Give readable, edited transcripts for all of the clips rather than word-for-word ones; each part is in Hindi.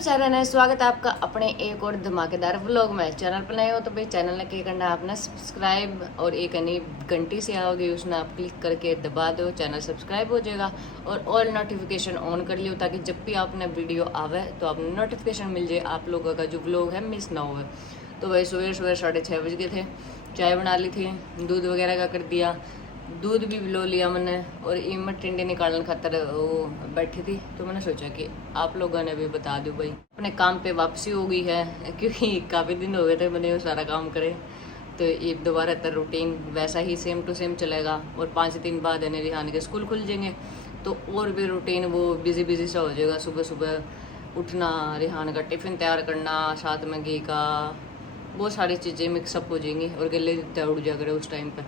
सारा ने स्वागत है आपका अपने एक और धमाकेदार व्लॉग में। चैनल पर नए हो तो भाई चैनल ने क्या करना है, आपने सब्सक्राइब और एक यानी घंटी से आओगे उसने आप क्लिक करके दबा दो, चैनल सब्सक्राइब हो जाएगा और ऑल नोटिफिकेशन ऑन कर लियो ताकि जब भी आपने वीडियो आवे तो आपने नोटिफिकेशन मिल जाए, आप लोगों का जो व्लॉग है मिस ना हो। तो भाई सुबह 6:30 बज गए थे, चाय बना ली थी, दूध वगैरह का कर दिया, दूध भी लो लिया मैंने और ईमत टिंडे निकालने खातर वो बैठी थी। तो मैंने सोचा कि आप लोगों ने भी बता दो भाई अपने काम पे वापसी हो गई है, क्योंकि काफ़ी दिन हो गए थे मैंने वो सारा काम करे। तो ये दोबारा तर रूटीन वैसा ही सेम टू सेम चलेगा और 5 दिन बाद है रिहान के स्कूल खुल जाएंगे तो और भी रूटीन वो बिजी सा हो जाएगा। सुबह सुबह उठना, रिहान का टिफ़िन तैयार करना, साथ में घी का बहुत सारी चीज़ें मिक्सअप हो जाएंगी और गले उड़ जाया करे उस टाइम पर।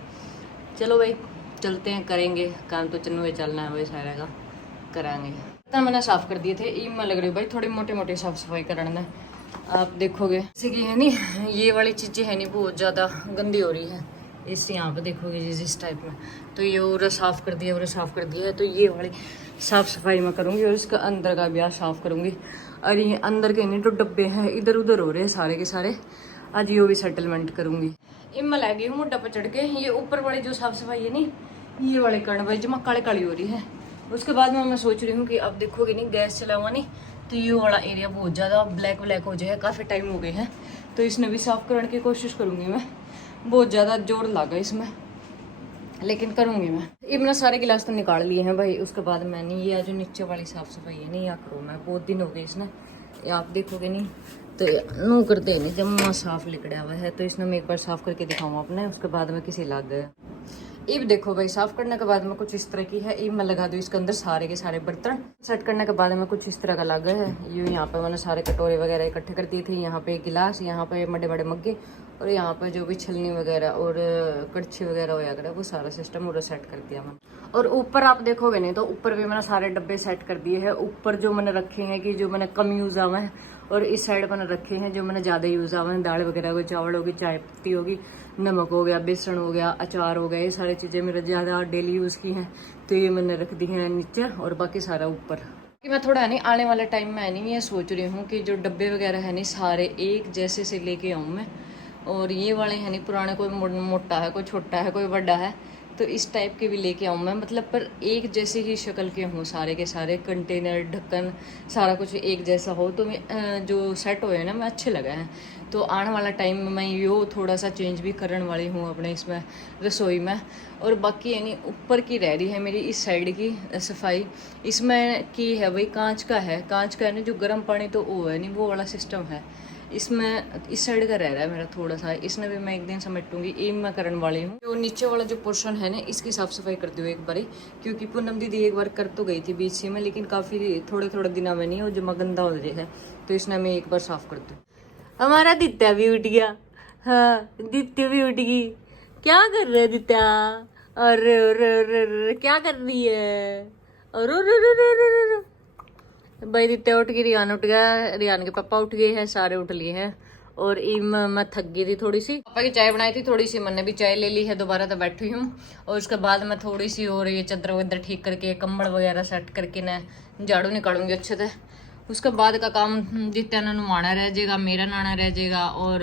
चलो भाई चलते हैं, करेंगे काम तो चन्नू में चलना है भाई, सारा का कराएंगे। इतना मैंने साफ़ कर दिए थे, ईम में लग रही भाई थोड़ी मोटी मोटी साफ़ सफाई करना है। आप देखोगे जैसे कि है नहीं ये वाली चीज़ें है नहीं बहुत ज़्यादा गंदी हो रही है, इस यहाँ पे देखोगे जिस टाइप में। तो ये और साफ़ कर दिया और साफ़ कर दिया है, तो ये वाली साफ़ सफाई मैं करूँगी और इसका अंदर का भी आज साफ़ करूँगी। और ये अंदर के नहीं तो डब्बे हैं इधर उधर हो रहे हैं सारे के सारे, आज ये भी सेटलमेंट करूँगी। इम लगी हूँ मुड्डा पर चढ़ के, ये ऊपर वाली जो साफ़ सफाई है नहीं ये वाले करना भाई जमा काली काली हो रही है। उसके बाद में मैं सोच रही हूँ कि अब देखोगे नहीं गैस चला हुआ नहीं तो ये वाला एरिया बहुत ज़्यादा ब्लैक ब्लैक हो जाए, काफ़ी टाइम हो गए हैं तो इसने भी साफ़ करने की कोशिश करूँगी मैं। बहुत ज़्यादा जोर लगा इसमें लेकिन करूँगी मैं। ये मैंने सारे गिलास तो निकाल लिए हैं भाई। उसके बाद मैंने ये जो नीचे वाली साफ़ सफाई है नहीं यहाँ करूँ मैं, बहुत दिन हो गए इसने, आप देखोगे नहीं तो नू करते नहीं जब साफ लिकड़ा हुआ है तो इसने मैं एक बार साफ़ करके दिखाऊँ अपने, उसके बाद में किसी लग गया। ईब देखो भाई साफ़ करने के बाद में कुछ इस तरह की है। ईब मैं लगा दूँ इसके अंदर सारे के सारे बर्तन, सेट करने के बाद में कुछ इस तरह का लगा है। ये यहाँ पे मैंने सारे कटोरे वगैरह इकट्ठे कर दिए थे, यहाँ पे गिलास, यहाँ पे बड़े बड़े मग्गे और यहाँ पे जो भी छलनी वगैरह और कड़छी वगैरह होया करे वो सारा सिस्टम पूरा सेट कर दिया मैंने। और ऊपर आप देखोगे नहीं तो ऊपर भी मैंने सारे डब्बे सेट कर दिए हैं। ऊपर जो मैंने रखे हैं कि जो मैंने कम यूज़ आवा है और इस साइड मैंने रखे हैं जो मैंने ज़्यादा यूज़ आवा है, दाल वगैरह हो, चावल होगी, चाय पत्ती होगी, नमक हो गया, बेसन हो गया, अचार हो गया, ये सारी चीज़ें मेरे ज़्यादा डेली यूज़ की हैं तो ये मैंने रख दी हैं नीचे और बाकी सारा ऊपर। कि मैं थोड़ा नहीं आने वाले टाइम में नहीं ये सोच रही हूँ कि जो डब्बे वगैरह है नहीं सारे एक जैसे से लेके आऊँ मैं, और ये वाले हैं नहीं पुराने, कोई मोटा है, कोई छोटा है, कोई बड़ा है, तो इस टाइप के भी लेके आऊँ मैं, मतलब पर एक जैसे ही शक्ल के हों सारे के सारे, कंटेनर ढक्कन सारा कुछ एक जैसा हो तो मैं जो सेट होए ना मैं अच्छे लगा है। तो आने वाला टाइम में मैं यो थोड़ा सा चेंज भी करने वाली हूँ अपने इसमें रसोई में। और बाकी यानी ऊपर की रह रही है मेरी इस साइड की सफाई, इसमें की है भाई कांच का है, कांच का है ना जो गर्म पानी तो वो है नहीं वो वाला सिस्टम है, इसमें इस साइड का रह रहा है मेरा थोड़ा सा, इसमें भी मैं एक दिन समेटूंगी। एम मैं करने वाली हूँ जो नीचे वाला जो पोर्शन है ना इसकी साफ सफाई कर दूँ एक बारी, क्योंकि पूनम दीदी एक बार कर तो गई थी बीच में लेकिन काफ़ी थोड़े दिनों में नहीं, और जमा गंदा हो रहा है तो इसने मैं एक बार साफ कर दूँ। हमारा दित्या भी उठ गया, हाँ दित्या भी उठ गई। क्या कर रहे दित्या? अरे क्या कर रही है? अरे भाई दित्या उठ गई, रियान उठ गया, रियान के पापा उठ गए हैं, सारे उठ लिए हैं। और इम मैं थक गई थी थोड़ी सी, पापा की चाय बनाई थी थोड़ी सी, मैंने भी चाय ले ली है दोबारा तो बैठी हूँ। और उसके बाद मैं थोड़ी सी और ये चादर वदर ठीक करके कंबल वगैरह सेट करके ना झाड़ू निकालूंगी अच्छे से। उसके बाद का काम जितना नहाना रह जाएगा, मेरा नहाना रह जाएगा और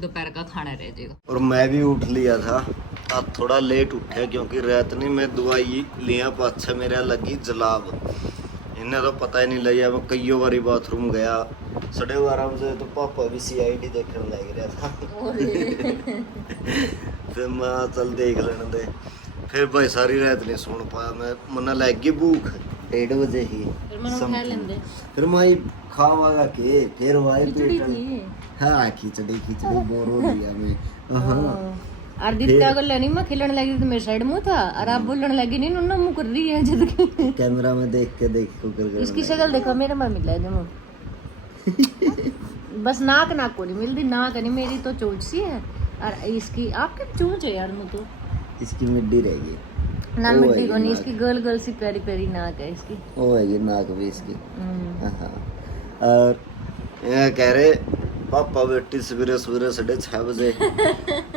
दोपहर का खाना रह जाएगा। और मैं भी उठ लिया था, आज थोड़ा लेट उठा क्योंकि रात नहीं मैं दवाई लिया पाछा मेरा लगी जलाब, इन्हें तो पता ही नहीं लगा। मैं कई बारी बाथरूम गया 12:30 बजे तो पापा भी CID देखने लग रहा था तो मैं चल देख लेने दे, फिर भाई सारी रात नहीं सुन पाया मैं, मना लग गई भूख 1:30 बजे ही, फिर मैं खावागा के फिर वाई हाँ खिचड़ी बोर हो गया मैं। और दित्या को लेनी मैं खिलने लगी तो मेरे साइड मुंह था और आप बोलने लगी नहीं नुन्ना मुंह कर रही है जद की कैमरा में देख के कर इसकी शक्ल देखो मेरे मन मिला है जमा बस नाक को नहीं मिलती, नाक नहीं मेरी तो चोंच सी है और इसकी आपकी चोंच है यार, मुँह तो इसकी मिड्डी रहेगी ना, मिट्टी को नहीं, इसकी गर्ल सी प्यारी प्यारी नाक है इसकी, वो है नाक भी इसकी। और ये कह रहे पापा बेटी सवेरे 6:30 बजे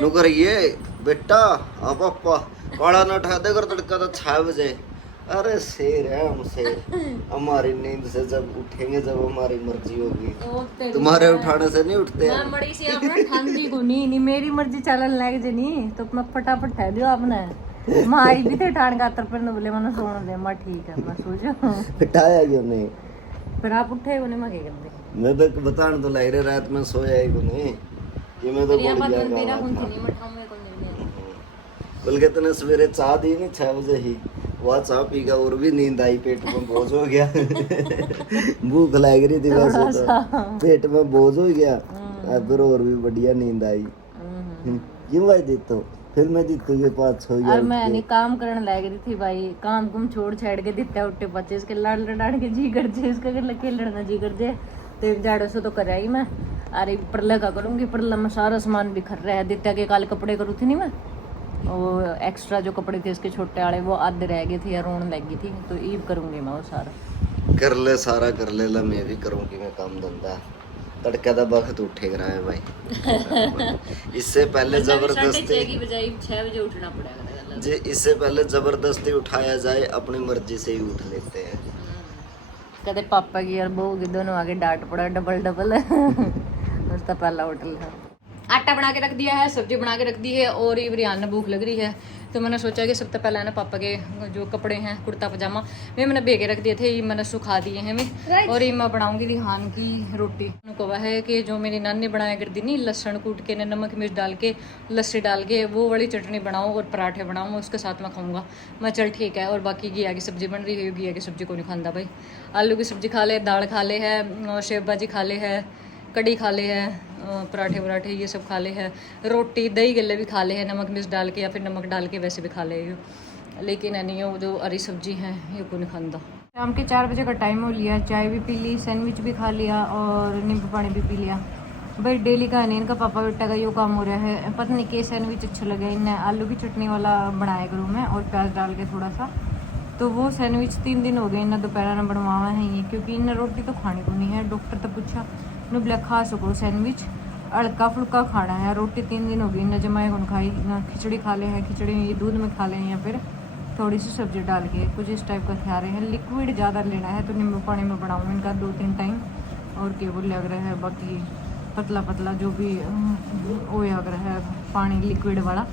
नु करिए बेटा, हाँ पापा काला न उठा दे कर तड़का तो 6 बजे, अरे शेर है हम शेर। हमारी नींद से जब उठेंगे जब हमारी मर्जी होगी, तुम्हारे उठाने से नहीं उठते मैं बड़ी सी अपना ठंडी को नहीं मेरी मर्जी चलन लग जे नहीं तो मैं फटाफट ठह दियो आपने माई भी थे ठाण का तर पर न बोले मैंने सोने दे मैं ठीक है मैं सो जाऊं हटाया क्यों नहीं? फिर आप उठे को नहीं मैं क्या करते मैं तो बताने तो लग रहे रात में सोया ही को नहीं कि मैं तो या बढ़ बात गया मेरा गाँव हुन था। नहीं मठाऊं मैं को नहीं बल्कि तने सवेरे चाय दी नहीं 6 बजे ही, वह चाय पी गया और भी नींद आई, पेट में बोझ हो गया। भूख लग रही थी वैसे तो पेट में बोझ हो गया, फिर और भी बढ़िया नींद आई। क्यों भाई दीतो फिर मैं दीतो के पास सो गया। और मैं नहीं काम करने लग रही थी भाई, काम कुम छोड़ छाड़ के दित्ते उठे बच्चे इसके लड़ लड़ाड़ के जी कर जे इसका खेलना जी कर जे तो एक झाड़ू से तो कर आई मैं। अरे परला का करूंगी, परला में सारा सामान बिखर रहा है। दित्या के काल कपड़े करूँ थी नहीं मैं, वो एक्स्ट्रा जो कपड़े थे इसके छोटे वाले वो आधे रह गए थे या रोने लग गई थी, तो ईब करूंगी मैं वो सारा। कर ले सारा कर ले ला, मैं भी करूँगी मैं काम धंधा। तड़का दा वक्त उठे करा है भाई। इससे पहले जबरदस्ती की बजाय 6 बजे उठना पड़ेगा जी, इससे पहले जबरदस्ती उठाया जाए अपनी मर्जी से ही उठ लेते हैं। कदे पापा की और बहू की दोनों आगे डांट पड़ा डबल डबल। उसका पहला होटल था। आटा बना के रख दिया है, सब्जी बना के रख दी है और ये रियान ने भूख लग रही है तो मैंने सोचा कि सबसे पहले ना पापा के जो कपड़े हैं कुर्ता पजामा वे मैंने बेगे रख दिए थे, ये मैंने सुखा दिए हैं मैं और ये मैं बनाऊंगी रिहान की रोटी। उनको वह है कि जो मेरी नानी बनाया करती नहीं, लहसुन कूट के नमक मिर्च डाल के लस्सी डाल के वो वाली चटनी बनाऊँ और पराठे बनाऊँ, उसके साथ मैं खाऊंगा। मैं चल ठीक है। और बाकी घिया की सब्जी बन रही है, घिया की सब्जी को नहीं खाता भाई। आलू की सब्जी खा ले, दाल खा ले है, और सेव भाजी खा ले है, कड़ी खा ले है, पराठे वराठे ये सब खा ले है, रोटी दही गले भी खा ले है नमक मिर्च डाल के या फिर नमक डाल के वैसे भी खा ले। लेकिन नहीं वो जो हरी सब्जी है ये को नहीं खाता। शाम के 4 बजे का टाइम हो लिया, चाय भी पी ली, सैंडविच भी खा लिया और नींबू पानी भी पी लिया। भाई डेली का नहीं, इनका पापा बेटा का यो काम हो रहा है। पता नहीं के सैंडविच अच्छा लगे इन्हें, आलू की चटनी वाला बनाया करूँ मैं और प्याज डाल के थोड़ा सा, तो वो सैंडविच 3 दिन हो गए इन्हें दोपहर में बनवावा है ये, क्योंकि इन्हें रोटी तो खानी को नहीं है। डॉक्टर तो पूछा इन्हें बोला खा सको सैंडविच, हल्का फुल्का खाना है। रोटी 3 दिन हो गई इन्हें जमाए कौन खाई ना, खिचड़ी खा ले है, खिचड़ी दूध में खा लें या फिर थोड़ी सी सब्जी डाल के कुछ इस टाइप का खा रहे हैं। लिक्विड ज़्यादा लेना है तो नींबू पानी में बनाऊँ इनका 2-3 टाइम और केवल लग रहा है। बाकी पतला पतला जो भी वो लग रहा है पानी लिक्विड वाला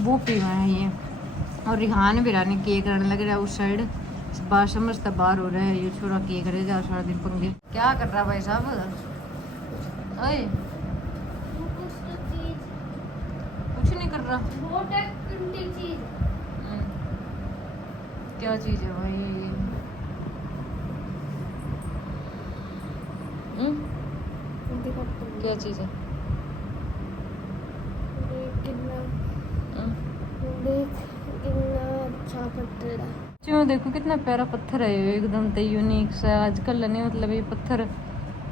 वो पीवा है ये। और रिहान बिरानी केक करने लग रहा है उस साइड, बात समझता बाहर हो रहा है ये छोरा केक करे जा सारा दिन पंगे। क्या कर रहा भाई साहब? ओए कुछ नहीं कर रहा। क्या चीज है भाई? क्या चीज है? क्यों देखो कितना प्यारा पत्थर है ये, एकदम तो यूनिक सा। आजकल नहीं मतलब ये पत्थर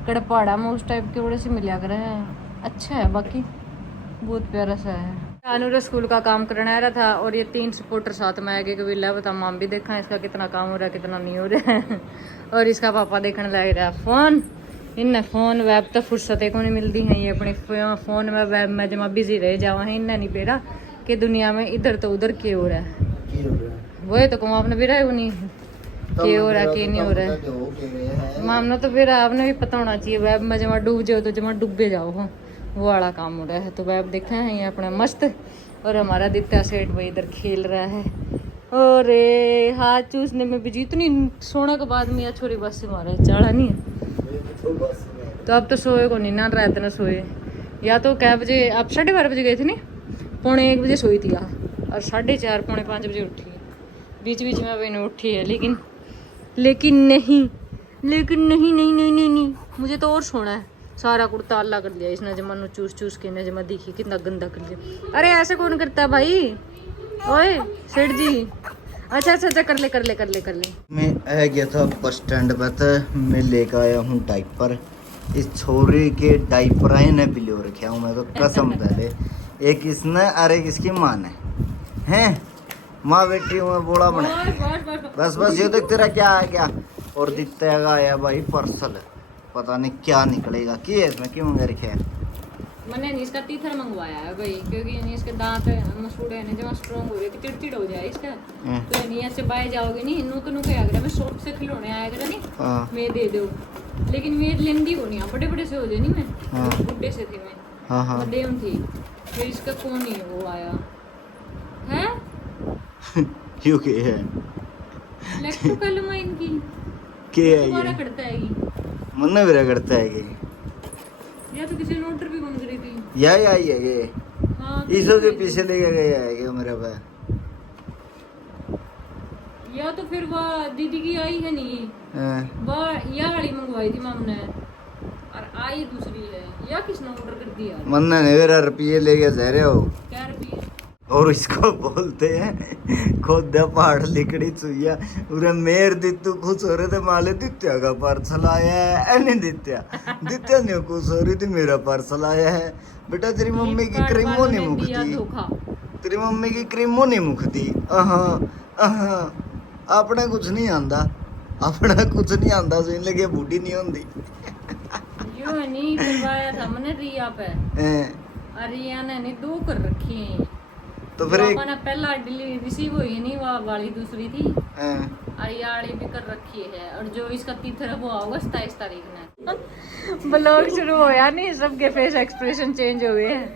कड़ा पहाड़ा में उस टाइप के बड़े से मिला कर है, अच्छा है। बाकी बहुत प्यारा सा है। अनुरा स्कूल का काम करने आ रहा था और ये 3 सपोर्टर साथ में आगे कभी ला बता माम भी देखा इसका कितना काम हो रहा है कितना नहीं हो रहा है। और इसका पापा देखने लग रहा है फोन। इन्हें फोन वेब तो फुर्सत को नहीं मिलती है, ये अपनी फोन में वेब में जमा बिजी रह जावा है। इन्हें नहीं बेरा कि दुनिया में इधर तो उधर क्या हो रहा है, वही तो कहूँ आपने बेरा नहीं क्या हो रहा है क्या नहीं हो रहा है। मामना तो फिर आपने भी पता होना चाहिए, वेब में जमा डूब जाओ तो जमा डूबे जाओ हो, वो वाला काम हो रहा है। तो वेब देखा है ये अपना मस्त। और हमारा दित्या सेठ भाई इधर खेल रहा है और हाथ चूसने में भी इतनी सोने के बाद में या छोरी बस से मारा चाड़ा नहीं है। तो अब तो सोए को नहीं ना, रात न सोए या तो क्या बजे आप 12:30 बजे गए थे नहीं, 1:45 बजे सोई थी और 4:30 5:45 बजे उठी है। बीच बीच में अभी नहीं उठी है लेकिन नहीं मुझे तो और सोना है। सारा कुर्ता अल्लाह कर दिया इसने जमा चूस चूस के ने जमा दिखी कितना गंदा कर दिया। अरे ऐसे कौन करता है भाई? ओए सेठ जी अच्छा कर ले। मैं आ गया था बस स्टैंड पे, तो मैं लेकर आया हूँ डाइपर। इस छोरे के डाइपर है ने पिलो रखा हूँ मैं तो कसम दे। एक इसने और एक इसकी माँ ने हैं, माँ बेटी हूँ बोला बने बस ये देख तेरा क्या आ गया। और दिखता आया भाई पार्सल, पता नहीं क्या निकलेगा कि इसमें क्यों मेरे ख्याल मैंने नहीं इसका तीसरा मंगवाया है भाई, क्योंकि नहीं इसके दांत मसूड़े ने जब स्ट्रॉन्ग हो गए तो चिड़चिड़ हो जाए इसका, तो नहीं ऐसे बाय जाओगे नहीं नुक नुक आया करे मैं शॉप से खिलौने आया करे नहीं मैं दे दो, लेकिन मैं लेंदी हो नहीं बड़े बड़े से हो जाए नहीं मैं बुड्ढे से थे मैं बड़े थी, फिर इसका कौन ही वो आया है क्यों के है इलेक्ट्रिकल माइन की के है दोबारा ये करता है ये, मन्ना मेरा करता है कि या तो किसी ने ऑर्डर भी बंद करी थी या है ये हाँ इसो के पीछे लेके गया है कि मेरा भाई, या तो फिर वह दीदी की आई है नहीं वह यह वाली मंगवाई थी माम ने और आई दूसरी है, या किसने ऑर्डर कर दिया मन्ना ने मेरा रुपये लेके जा रहे हो क्या रुपये और इसको बोलते हैं खोदा पहाड़ लिकड़ी चुईया उरे मेर दित्तू खुश हो रहे थे माले दित्या का पार्सल आया है नहीं दित्या ने खुश हो रही थी मेरा पार्सल आया है बेटा तेरी मम्मी की क्रीमो नहीं मुखती, तेरी मम्मी की क्रीमो नहीं मुखती अपना कुछ नहीं आंदा, अपना कुछ नहीं आंदा सुन लगे बूढ़ी नहीं होंदी यो नहीं करवाया था मैंने रिया पे रिया ने नहीं दो कर रखी है, तो फिर एक ना पहला डिलीवरी रिसीव हुई नहीं वह वाली दूसरी थी और ये वाली भी कर रखी है, और जो इसका तीसरा वो होगा 27 तारीख ने ब्लॉग शुरू होया नहीं सबके फेस एक्सप्रेशन चेंज हो गए हैं,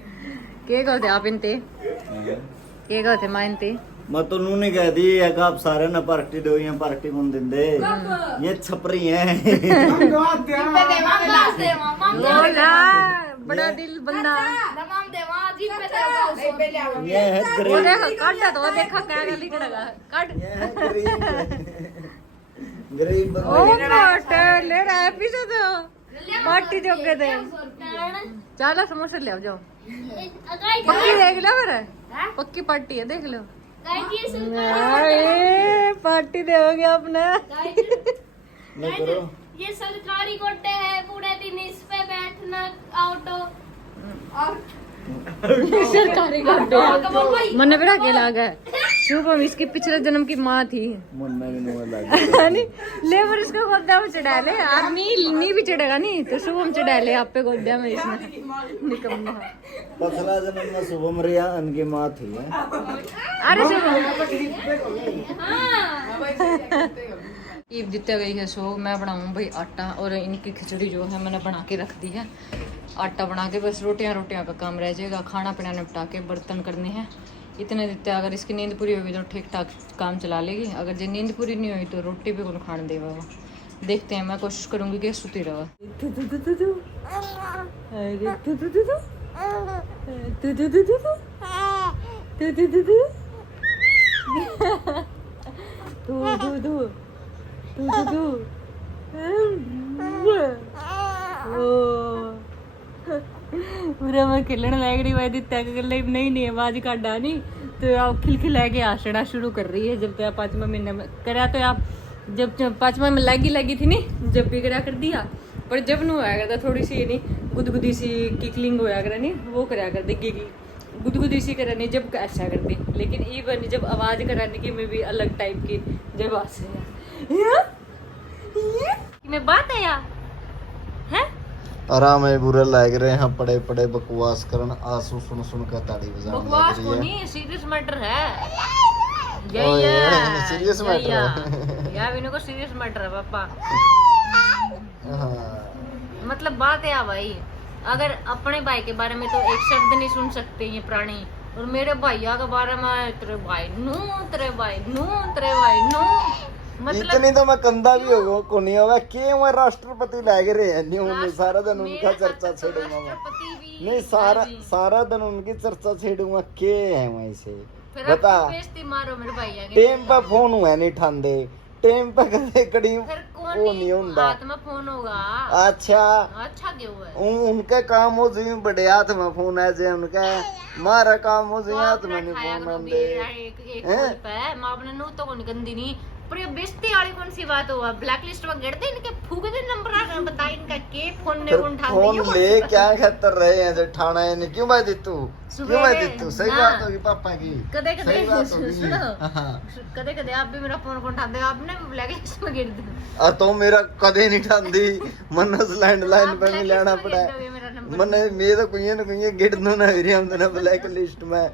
के कहते आप इनते के कहते मानते मैं तो उन्होंने कह दी है कि आप सारे ना पार्टी दो या पार्टी कौन दिन दे ये छपरी है बड़ा दिल बंदा ये है वो देखो काटा तो देखा क्या गली करेगा काट गरीब ओ मोटे ले रहा है पीछे तो पार्टी जोगे थे चलो समोसे ले आओ जाओ पक्की देख लो फिर पक्की पार्टी है देख लो पार्टी दोगे अपने ये सरकारी कोटे है, पूरे दिन इस पे बैठना ऑटो सरकारी कोटे मन बेड़ा के लागा शुभम इसके पिछले जन्म की माँ थी लेबर इसको गोदा में चढ़ा ले नी भी चढ़ेगा नहीं तो शुभम चढ़ा ले आप पे गोदा में इसने निकम्मा पछला जन्म में शुभम रिया उनकी माँ थी अरे ईद जीते गई है सो मैं बनाऊँ भाई आटा, और इनकी खिचड़ी जो है मैंने बना के रख दी है, आटा बना के बस रोटियां का काम रह जाएगा, खाना पीना निपटा के बर्तन करने हैं इतने देते। अगर इसकी नींद पूरी होगी तो ठीक ठाक काम चला लेगी, अगर जो नींद पूरी नहीं हुई तो रोटी भी कौन खाने देगा वो, देखते हैं। मैं कोशिश करूँगी कि सुती रहा पूरा मैं खिलने लग रही भाई दित्या नहीं आवाज काटा नहीं तो आप खिलखिला के आसना शुरू कर रही है। जब तो आप 5वें महीने में करा तो आप जब 5वें में लगी थी नहीं जब भी करा कर दिया, पर जब नहीं होया करता थोड़ी सी नहीं गुदगुदी सी किकलिंग होया करा नहीं वो करा कर दे गुदगुदी सी करानी जब ऐसा कर दी, लेकिन इवन जब आवाज कराने की में भी अलग टाइप की जब में बात है यार है आराम है बुरे लग रहे हैं पड़े पड़े बकवास करन आंसू सुन सुन कर ताड़ी बजाने बकवास लग को रही है। नहीं सीरियस मैटर है ओए, यही है सीरियस मैटर है यार इनको सीरियस मैटर है पापा। हाँ। मतलब बात है भाई, अगर अपने भाई के बारे में तो एक शब्द नहीं सुन सकते ये प्राणी, और मेरे भैया के बारे में तेरे भाई नू मतलब इतनी तो मैं कंधा भी होगा को नहीं होगा कि मैं राष्ट्रपति लग रहे हैं नहीं उन्हें सारा दिन उनका चर्चा छेड़ूंगा मैं नहीं सारा दिन उनकी चर्चा छेड़ूंगा के है वहीं से बता मारो मेरे भैया के टेम पे फोन हुआ नहीं ठांदे टेम पे कदे कड़ी वो नहीं होता हाथ में फोन होगा। अच्छा क्यों है उनके काम हो जी बड़े हाथ में फोन है जे उनका मारा काम हो जी हाथ में नहीं फोन दे एक पे मां अपने नु तो कोनी गंदी नहीं पर ये बेइज्जती वाली कौन सी बात हुआ, ब्लैक लिस्ट में गिर दे इनके फूक दे नंबर आ बता इनका के फोन ने उठा दिया फोन ले क्या खतर रहे हैं जो ठाना है नहीं क्यों भाई दित्तू क्यों भाई दित्तू सही बात होगी पापा की कदे सही बात होगी कदे आप भी मेरा फोन को उठा दे आपने ब्लैक लिस्ट में गिर दे तो मेरा कदे नहीं ठांदी मनस लैंडलाइन पे भी लेना पड़ा है मन मैं तो कुइयां न कुइयां गिट नो ना मेरी हमने ब्लैक लिस्ट में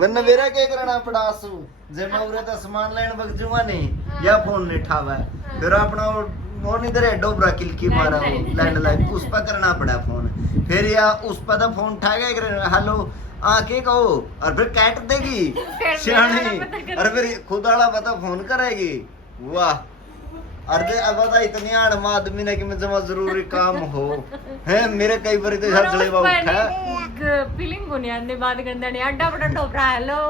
मन मेरा क्या करना पड़ासू जे मैं उरे तो सामान लेने बग जुआ नहीं या फोन नहीं ठावा फिर अपना वो नहीं दे डोबरा किलकी मारा लैंडलाइन उस पर करना पड़ा फोन फिर या उस पर तो फोन उठा गया हेलो आके कहो और फिर काट देगी सियाणी और फिर खुद वाला पता फोन करेगी वाह अरे अब बता इतनी आड़म आदमी ने कि मैं जमा जरूरी काम हो है मेरे कई बार तो घर चले उठा फीलिंग को नहीं आने बात करने नहीं अड्डा बड़ा टोपरा हेलो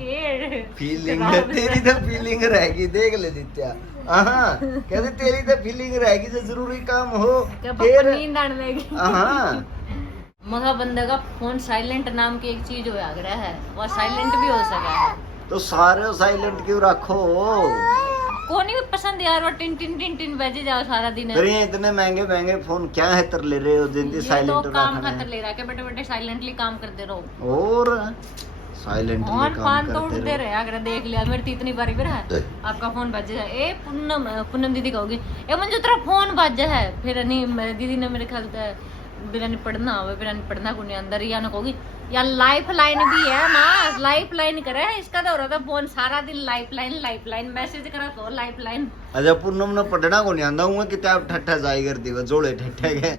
के फीलिंग तेरी तो फीलिंग रहेगी देख ले दित्या हां कहते तेरी तो फीलिंग रहेगी जो जरूरी काम हो फिर नींद आने लगी हां मगा बंदे का फोन साइलेंट नाम की एक चीज हो गया है वो साइलेंट भी हो सका है तो सारे साइलेंट क्यों रखो को नहीं पसंद यार वो टिन टिन टिन टिन बजे जाओ सारा दिन अरे इतने महंगे महंगे फोन क्या है तर ले रहे हो जिंदगी साइलेंट तो काम खातर ले रहा है बड़े बड़े साइलेंटली काम करते रहो और साइलेंटली और काम पान तो करते उठते रहे अगर देख लिया मेरी तो इतनी बारी फिर है आपका फोन बज जाए ए पूनम दीदी कहोगी ए मंजू तेरा फोन बज है फिर नहीं मेरी दीदी ने मेरे ख्याल से बिना नहीं पढ़ना हो बिना नहीं पढ़ना को नहीं अंदर या ना कहोगी या लाइफ लाइन भी है ना लाइफ लाइन करे इसका तो हो रहा था फोन सारा दिन लाइफ लाइन मैसेज करा तो लाइफ लाइन अच्छा पूनम ने पढ़ना को नहीं आंदा हूं किताब ठट्ठा जाई करती वो जोड़े ठट्ठे के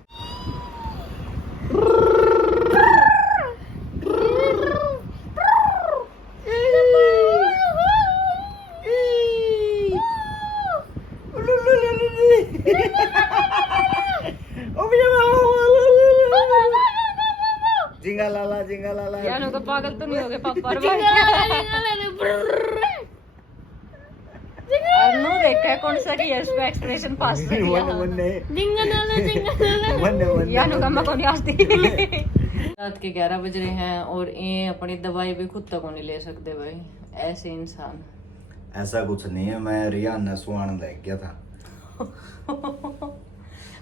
जिंगा लाला यानो का पागल तो नहीं हो गए पापा अनु देखा कौन सा की इसका एक्सप्रेशन पास कर दिया यानो का मैं कौन आस्ती रात के 11 बज रहे हैं और ये अपनी दवाई भी खुद तक नहीं ले सकते भाई ऐसे इंसान ऐसा कुछ नहीं है मैं रियान सुहान लग गया था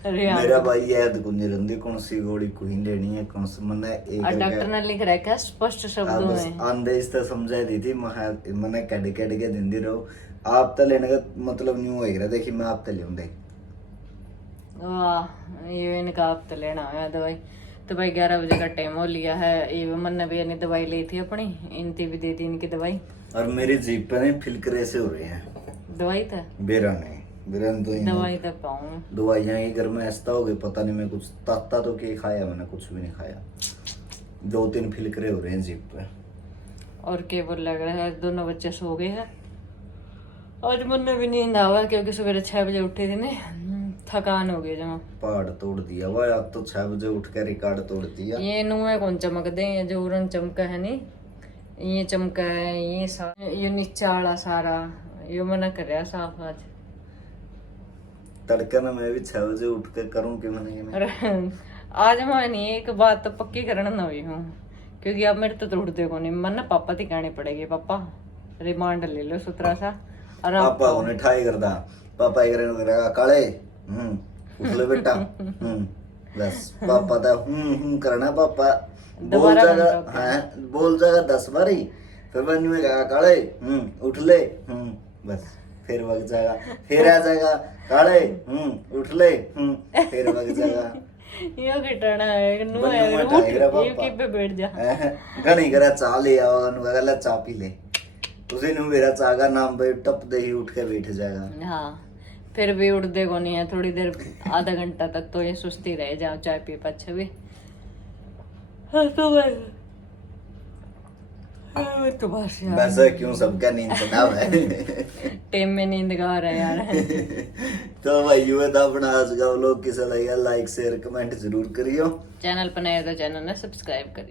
मेरा भाई याद को नहीं रंदी कौन सी गोली कोई लेनी है कौन सी मैंने एक डॉक्टर ने लिख रखा है स्पष्ट शब्दों में आंधे इस तरह समझाई दी थी मैंने कट के दिंदी रहो आप तो लेने का मतलब न्यू हो गया देखिए मैं आप तो ले दे वाह ये इनका आप तो लेना है दवाई तो भाई 11 बजे का टाइम हो लिया है ये मन भी ने दवाई ली थी अपनी इनती भी दी थी इनकी दवाई और मेरी जीप पे नहीं फिलकरे से हो रहे हैं दवाई था बेरा नहीं बिरन तो दवाई तो पाऊं दवाइयां के घर में ऐसा हो गए पता नहीं मैं कुछ ताता तो क्या खाया मैंने कुछ भी नहीं खाया 2-3 फिलकरे हो रहे हैं जीप पे और केवल लग रहा है दोनों बच्चे सो गए हैं आज मुन्ने भी नींद आवा क्योंकि सवेरे 6 बजे उठे थे ने थकान हो गई जमा पहाड़ तोड़ दिया वह अब तो 6 बजे उठ कर रिकॉर्ड तोड़ दिया ये नुए कौन चमक दे ये जो उरन चमका है नी ये चमका है ये नीचा वाला सारा ये मना कर रहा साफ आज तड़का ना मैं भी 6 बजे उठ कर करूं कि मैंने आज मैं नहीं एक बात तो पक्की करना ना हुई हूँ क्योंकि अब मेरे तो उठते को नहीं मन ना पापा थी कहने पड़ेगी पापा रिमांड ले लो सुतरा सा और पापा उन्हें ठाई करदा पापा एक रन करेगा काले उसले बेटा बस पापा दा करना पापा बोल जाएगा 10 बारी फिर बन में कहा काले उठ ले बस फिर वग जाएगा फिर आ जाएगा काले उठ ले फिर वग जाएगा यो गिटाना है नु है उठ ये पे बैठ जा घणी करा चा ले आओ नु गला चा पी ले उसे नु मेरा चा का नाम पे टप दे ही उठ के बैठ जाएगा हां फिर भी उठ दे को नहीं है थोड़ी देर आधा घंटा तक तो ये सुस्ती रह जाओ चाय पी पाछे भी तो बस यार बस क्यों सबका नींद चढ़ा है टाइम में नींद गा रहा है यार तो भाई ये था अपना आज का व्लॉग कैसा लगा लाइक शेयर कमेंट जरूर करियो चैनल पर नए तो चैनल ने सब्सक्राइब करियो।